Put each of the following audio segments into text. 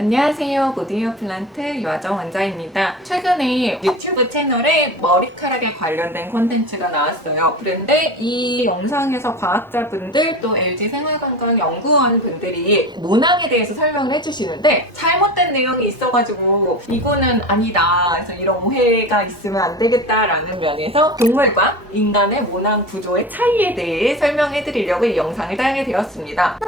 안녕하세요. 보디어 플란트 유아정 원장입니다. 최근에 유튜브 채널에 머리카락에 관련된 콘텐츠가 나왔어요. 그런데 이 영상에서 과학자분들 또 LG 생활건강연구원 분들이 모낭에 대해서 설명을 해주시는데 잘못된 내용이 있어가지고 이거는 아니다. 그래서 이런 오해가 있으면 안 되겠다라는 면에서 동물과 인간의 모낭 구조의 차이에 대해 설명해드리려고 이 영상을 따게 되었습니다.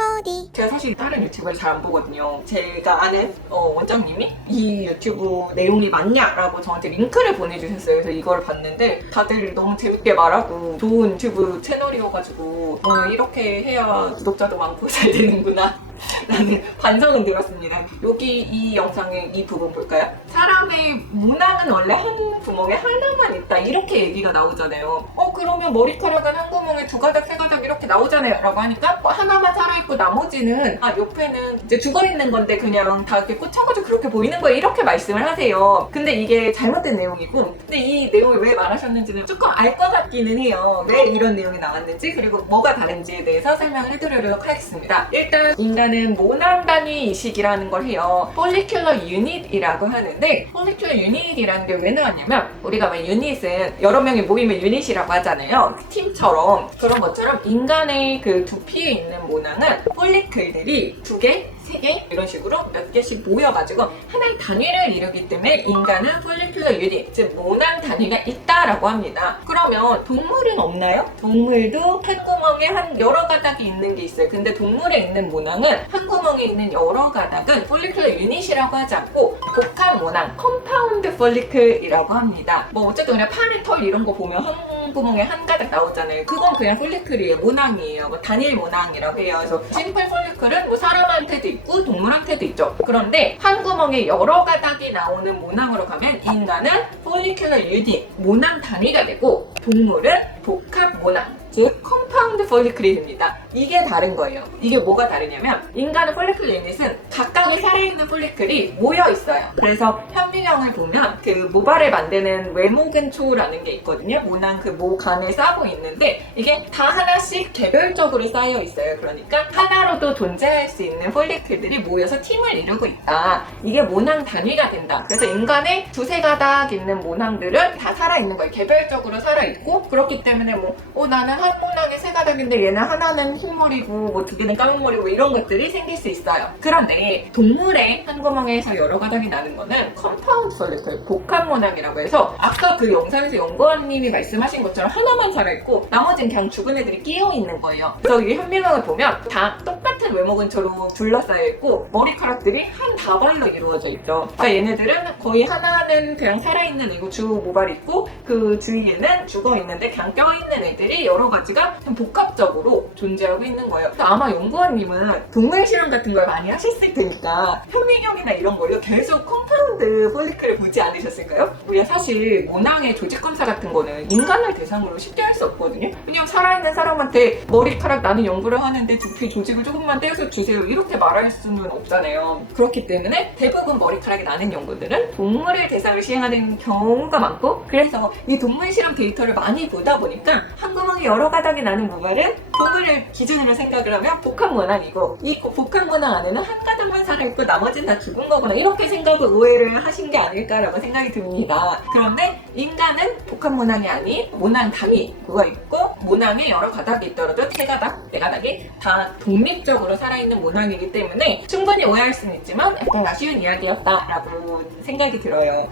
제가 사실 다른 유튜브를 잘 안 보거든요. 제가 아는 원장님이 이 유튜브 내용이 맞냐라고 저한테 링크를 보내주셨어요. 그래서 이걸 봤는데 다들 너무 재밌게 말하고 좋은 유튜브 채널이어가지고 이렇게 해야 구독자도 많고 잘 되는구나 라는 반성은 들었습니다. 여기 이 영상의 이 부분 볼까요? 사람의 모낭은 원래 한 구멍에 하나만 있다 이렇게 얘기가 나오잖아요. 그러면 머리카락은 한 구멍에 두 가닥 세 가닥 이렇게 나오잖아요 라고 하니까 하나만 살아있고 나머지는 옆에는 이제 죽어있는 건데 그냥 다 이렇게 꽂혀가지고 그렇게 보이는 거예요 이렇게 말씀을 하세요. 근데 이게 잘못된 내용이고, 근데 이 내용을 왜 말하셨는지는 조금 알 것 같기는 해요. 왜 이런 내용이 나왔는지 그리고 뭐가 다른지에 대해서 설명을 해드리도록 하겠습니다. 일단 인간은 모낭 단위 이식이라는 걸 해요. 폴리큘러 유닛이라고 하는데, 폴리큘러 유닛이라는 게 왜 나왔냐면 우리가 왜 유닛은 여러 명이 모이면 유닛이라고 하잖아요. 팀처럼 그런 것처럼 인간의 그 두피에 있는 모낭은 폴리클들이 2개, 3개 이런 식으로 몇 개씩 모여가지고 하나의 단위를 이루기 때문에 인간은 폴리큘러 유닛, 즉 모낭 단위가 있다라고 합니다. 그러면 동물은 없나요? 동물도 한 구멍에 한 여러 가닥이 있는 게 있어요. 근데 동물에 있는 모낭은 한 구멍에 있는 여러 가닥은 폴리큘러 유닛이라고 하지 않고 복합 모낭, 컴파운드 폴리클이라고 합니다. 어쨌든 그냥 팔에 털 이런 거 보면 한 구멍에 한 가닥 나오잖아요. 그건 그냥 폴리클이에요. 모낭이에요. 단일 모낭이라고 해요. 그래서 심플 폴리클은 사람한테도 있고 동물한테도 있죠. 그런데 한 구멍에 여러 가닥이 나오는 모낭으로 가면 인간은 폴리큘러 유닛, 모낭 단위가 되고 동물은 복합 모낭, 즉 컴파운드 폴리클이 됩니다. 이게 다른 거예요. 이게 뭐가 다르냐면 인간의 폴리클 유닛은 각각의 살아있는 폴리클이 모여 있어요. 그래서 현미경을 보면 그 모발을 만드는 외모근초라는 게 있거든요. 모낭 그 모간을 싸고 있는데 이게 다 하나씩 개별적으로 쌓여 있어요. 그러니까 하나로도 존재할 수 있는 폴리클들이 모여서 팀을 이루고 있다. 이게 모낭 단위가 된다. 그래서 인간의 두세 가닥 있는 모낭들은 다 살아있는 거예요. 개별적으로 살아있고, 그렇기 때문에 나는 한 모낭에 세 가닥인데 얘는 하나는 흰머리고 두 개는 까만머리고 이런 것들이 생길 수 있어요. 그런데 동물의 한 구멍에서 여러 가닥이 나는 거는 컴파운드 폴리클, 복합 모낭이라고 해서 아까 그 영상에서 연구원님이 말씀하신 것처럼 하나만 살아있고 나머지는 그냥 죽은 애들이 끼어있는 거예요. 그래서 이 현미경을 보면 다 똑같은 외모근처럼 둘러싸여 있고 머리카락들이 한 다발로 이루어져 있죠. 그러니까 얘네들은 거의 하나는 그냥 살아있는 애고 주 모발이 있고 그 주위에는 죽어있는데 그냥 껴있는 애들이 여러 가지가 복합적으로 존재하고 있는 거예요. 아마 연구원님은 동물 실험 같은 걸 많이 하셨을 테니까 현미경이나 이런 걸로 계속 컴파운드 폴리클을 보지 않으셨을까요? 우리가 사실 모낭의 조직 검사 같은 거는 인간을 대상으로 쉽게 할 수 없거든요. 그냥 살아있는 사람한테 머리카락 나는 연구를 하는데 두피 조직을 조금만 떼어서 주세요 이렇게 말할 수는 없잖아요. 그렇기 때문에 대부분 머리카락이 나는 연구들은 동물을 대상으로 시행하는 경우가 많고, 그래서 이 동물 실험 데이터를 많이 보다 보니까 한 구멍에 여러 가닥이 나는 모발은 동물을 기준으로 생각을 하면 복합 모낭이고, 이 복합 모낭 안에는 한 가닥만 살아있고 나머지는 다 죽은 거구나 이렇게 생각을 오해를 하신 게 아닐까라고 생각이 듭니다. 그런데 인간은 복합 모낭이 아닌 모낭 단위가 있고, 모낭에 여러 가닥이 있더라도 세 가닥, 네 가닥이 다 독립적으로 살아있는 모낭이기 때문에 충분히 오해할 수는 있지만 약간 아쉬운 이야기였다라고 생각이 들어요.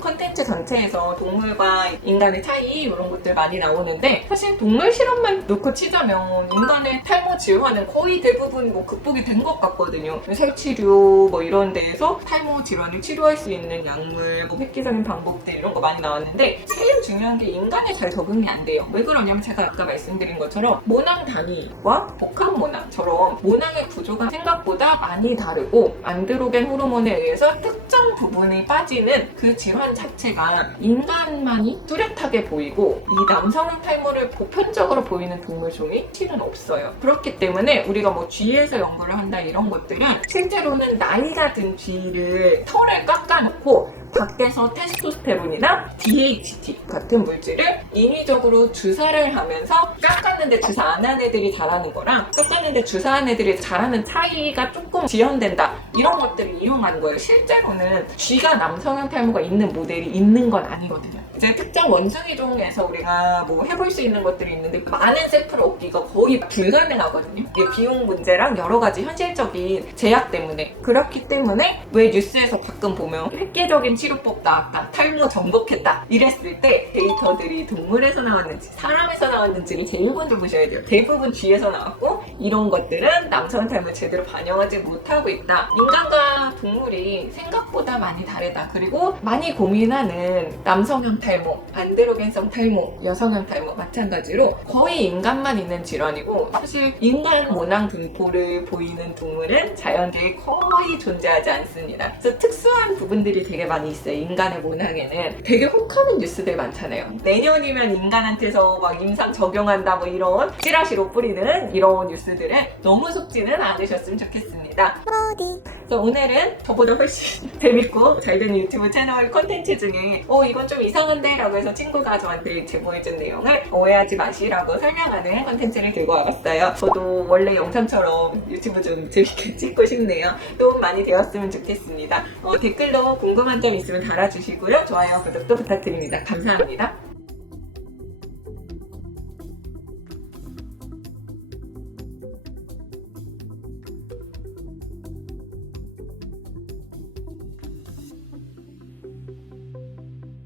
콘텐츠 전체에서 동물과 인간의 차이 이런 것들 많이 나오는데, 사실 동물 실험만 놓고 치자면 인간의 탈모 질환은 거의 대부분 극복이 된 것 같거든요. 살치료 이런 데에서 탈모 질환을 치료할 수 있는 약물, 획기적인 방법들 이런 거 많이 나왔는데, 제일 중요한 게 인간에 잘 적응이 안 돼요. 왜 그러냐면 제가 아까 말씀드린 것처럼 모낭 단위와 복합 모낭처럼 모낭의 구조가 생각보다 많이 다르고 안드로겐 호르몬에 의해서 특정 부분이 빠지는 그 질환 자체가 인간만이 뚜렷하게 보이고, 이 남성 탈모를 보편적으로 보이는 동물종이 수치는 없어요. 그렇기 때문에 우리가 뭐 쥐에서 연구를 한다 이런 것들은 실제로는 나이가 든 쥐를 털을 깎아놓고 밖에서 테스토스테론이나 DHT 같은 물질을 인위적으로 주사를 하면서 깎았는데 주사 안 한 애들이 잘하는 거랑 깎았는데 주사한 애들이 잘하는 차이가 조금 지연된다 이런 것들을 이용하는 거예요. 실제로는 쥐가 남성형 탈모가 있는 모델이 있는 건 아니거든요. 이제 특정 원숭이종에서 우리가 뭐 해볼 수 있는 것들이 있는데 많은 샘플을 얻기가 거의 불가능하거든요. 이게 비용 문제랑 여러 가지 현실적인 제약 때문에. 그렇기 때문에 왜 뉴스에서 가끔 보면 획기적인 치료법 나왔다, 탈모 정복했다 이랬을 때 데이터들이 동물에서 나왔는지 사람에서 나왔는지를 제일 먼저 보셔야 돼요. 대부분 쥐에서 나왔고 이런 것들은 남성 탈모 제대로 반영하지 못하고 있다. 인간과 동물이 생각보다 많이 다르다. 그리고 많이 고민하는 남성형 탈모, 안드로겐성 탈모, 여성형 탈모 마찬가지로 거의 인간만 있는 질환이고 사실 인간 모낭 분포를 보이는 동물은 자연계에 거의 존재하지 않습니다. 그래서 특수한 부분들이 되게 많이 있어요. 인간의 모낭에는 되게 혹하는 뉴스들 많잖아요. 내년이면 인간한테서 막 임상 적용한다 뭐 이런 찌라시로 뿌리는 이런 뉴스들은 너무 속지는 않으셨으면 좋겠습니다. 그래서 오늘은 저보다 훨씬 재밌고 잘 되는 유튜브 채널 콘텐츠 중에 이건 좀 이상한데 라고 해서 친구가 저한테 제보해준 내용을 오해하지 마시라고 설명하는 콘텐츠를 들고 와봤어요. 저도 원래 영상처럼 유튜브 좀 재밌게 찍고 싶네요. 도움 많이 되었으면 좋겠습니다. 댓글로 궁금한 점 있으면 달아주시고요. 좋아요, 구독도 부탁드립니다. 감사합니다.